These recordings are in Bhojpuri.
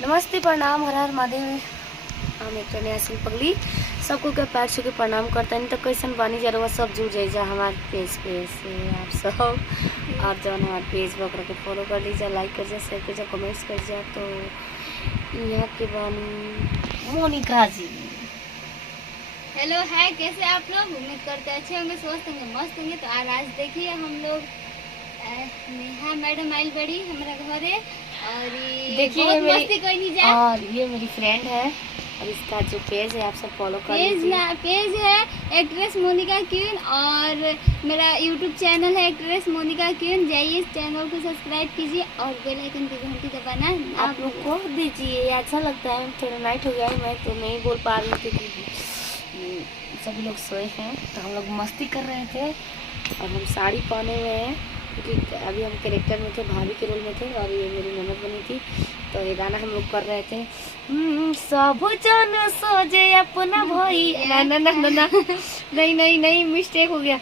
नमस्ते, प्रणाम, हर हर महादेव। हम एक नया सिंह पगली सबको के पैर छू के प्रणाम करते हैं। तो कैसन बानी जरूर सब जुड़ जाइए हमारे पेज पे से आप सब। और जो हमारे पेज पर के फॉलो कर लीजिए, लाइक कर दीजिए, शेयर कीजिए, कमेंट्स कर दीजिए। तो यहाँ के बानी मोनिका जी। हेलो है, कैसे आप लोग? उम्मीद करते अच्छे होंगे, स्वस्थ होंगे, मस्त होंगे। तो आज देखिए हम लोग नेहा मैडम आइल बड़ी हमारा घरे और देखिए बहुत मेरी मस्ती करनी जाए। और ये मेरी फ्रेंड है और इसका जो पेज है आप सब फॉलो कर लीजिए। पेज है एक्ट्रेस मोनिका क्वीन और मेरा यूट्यूब चैनल है एक्ट्रेस मोनिका क्वीन। जाइए इस चैनल को सब्सक्राइब कीजिए और बेल आइकन की घंटी दबाना आप लोग को दीजिए, अच्छा लगता है। थोड़ा नाइट हो गया है, मैं तो नहीं बोल पा रही थी क्योंकि सभी लोग सोए हैं। तो हम लोग मस्ती कर रहे थे और हम साड़ी पहने हुए हैं क्योंकि अभी हम कैरेक्टर में थे, भाभी के रोल में थे और ये मेरी ननद बनी थी। तो ये गाना हम लोग कर रहे थे। सब जन सोजे अपना भाई, ना ना ना ना नहीं मिस्टेक हो गया।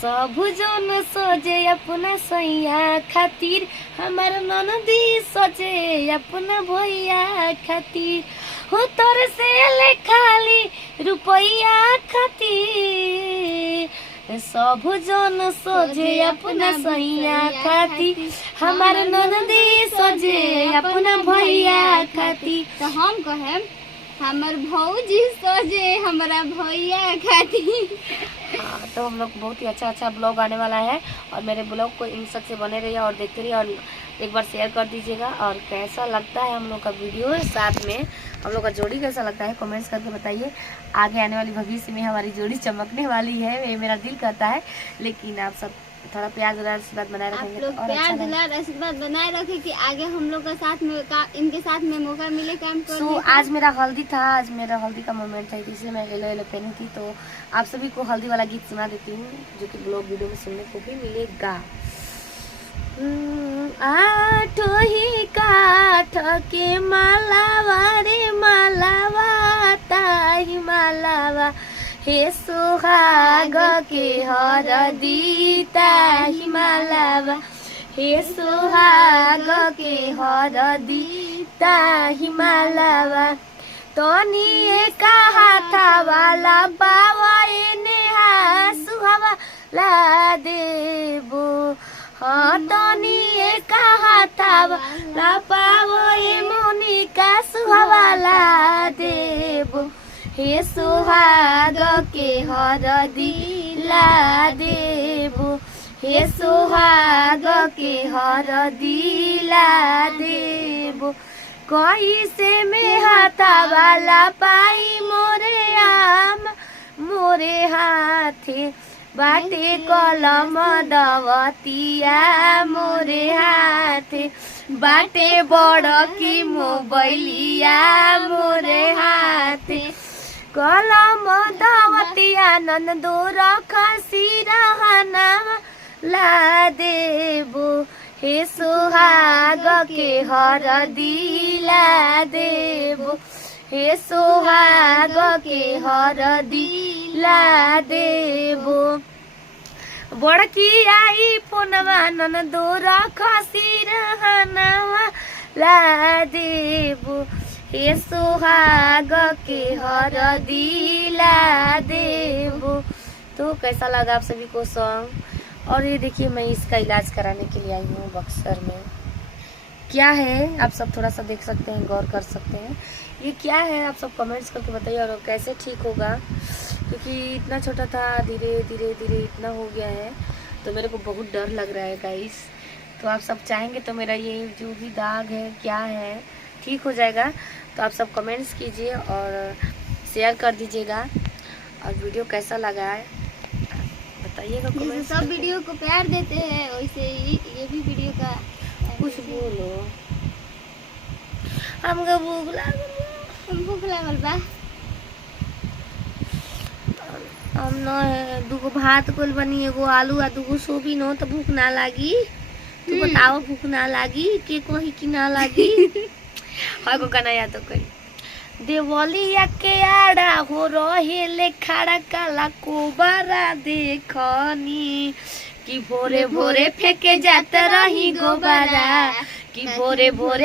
सब जन सोजे अपना सैया खातिर, हमार ननदी सोजे अपना भैया खातिर, हो तोर से ले खाली रुपया खातिर। सब जन सोजे अपना सैया खातिर, हमार ननदी सोजे अपना भैया खातिर। तो हम कहे हमार भौजी सोजे हमारा भैया खातिर। हाँ, तो हम लोग बहुत ही अच्छा ब्लॉग आने वाला है और मेरे ब्लॉग को इन सब से बने रहिए और देखते रहिए और एक बार शेयर कर दीजिएगा। और कैसा लगता है हम लोग का वीडियो, साथ में हम लोग का जोड़ी कैसा लगता है कमेंट्स करके बताइए। आगे आने वाली भविष्य में हमारी जोड़ी चमकने वाली है, ये मेरा दिल करता है। लेकिन आप सब थोड़ा प्यार दुलार आशीर्वाद बनाए रखेंगे तो प्यार दुलार आशीर्वाद बनाए रखे कि आगे हम लोग का साथ में इनके साथ में मौका मिले काम करने का। आज मेरा हल्दी था, आज मेरा हल्दी का मोमेंट था, इसलिए मैं येलो येलो पहनी थी। तो आप सभी को हल्दी वाला गीत सुना देती हूँ जो कि ब्लॉग वीडियो में सुनने को भी मिलेगा। आठो ही काठ के मालावा रे मालावा ताही मालावा, हे सुहाग के हरदी ताही मालावा, हे सुहाग के हरदी ताही मालावा। तोनी का हाथा वाला बावा नेहा सुहावा ला देबो, हाँ तोनी का हाथा वाला पावो मोनिका सुहावा ला देबो, हे सुहाग के हरदी ला देबो, हे सुहाग के हरदी ला देबो। कैसे में हाथा वाला पाई मोरे आम मोरे हाथे, बाटे कलम दवतिया मोरे हाथे, बाटे बड़ की मोबाइलिया मोरे हाथे, कलम दवतिया नंदो रखा सिरहना ला देबो, हे सुहाग के हरदी ला देबो, हे सुहाग के हरदी ला देबो। बड़की आई फोनवा ननदो रखा सिरहनावा ला देबो, हे सुहाग के हरदी ला देबो। तो कैसा लगा आप सभी को सॉन्ग? और ये देखिए मैं इसका इलाज कराने के लिए आई हूँ बक्सर में। क्या है आप सब थोड़ा सा देख सकते हैं, गौर कर सकते हैं। ये क्या है आप सब कमेंट्स करके बताइए और कैसे ठीक होगा, क्योंकि इतना छोटा था, धीरे धीरे धीरे इतना हो गया है। तो मेरे को बहुत डर लग रहा है गाइस। तो आप सब चाहेंगे तो मेरा ये जो भी दाग है क्या है ठीक हो जाएगा। तो आप सब कमेंट्स कीजिए और शेयर कर दीजिएगा। और वीडियो कैसा लगा है बताइएगा कमेंट। सब वीडियो को प्यार देते हैं वैसे ये भी वीडियो का कुछ बोलो। हमको भूख लागल बा। हम न दूगो भात कोल बनी, एगो आलू आ दूगो सोयाबीन हो तो भूख ना लागी? तू बताओ भूख ना लागी के कही कि ना लागी? हाँ को गाना याद तो कही देवलिया के आड़ा हो रहे ले खड़ा काला कोबरा देखनी, कि भोरे भोरे फेंके जाता रही गोबरा, कि भोरे भोरे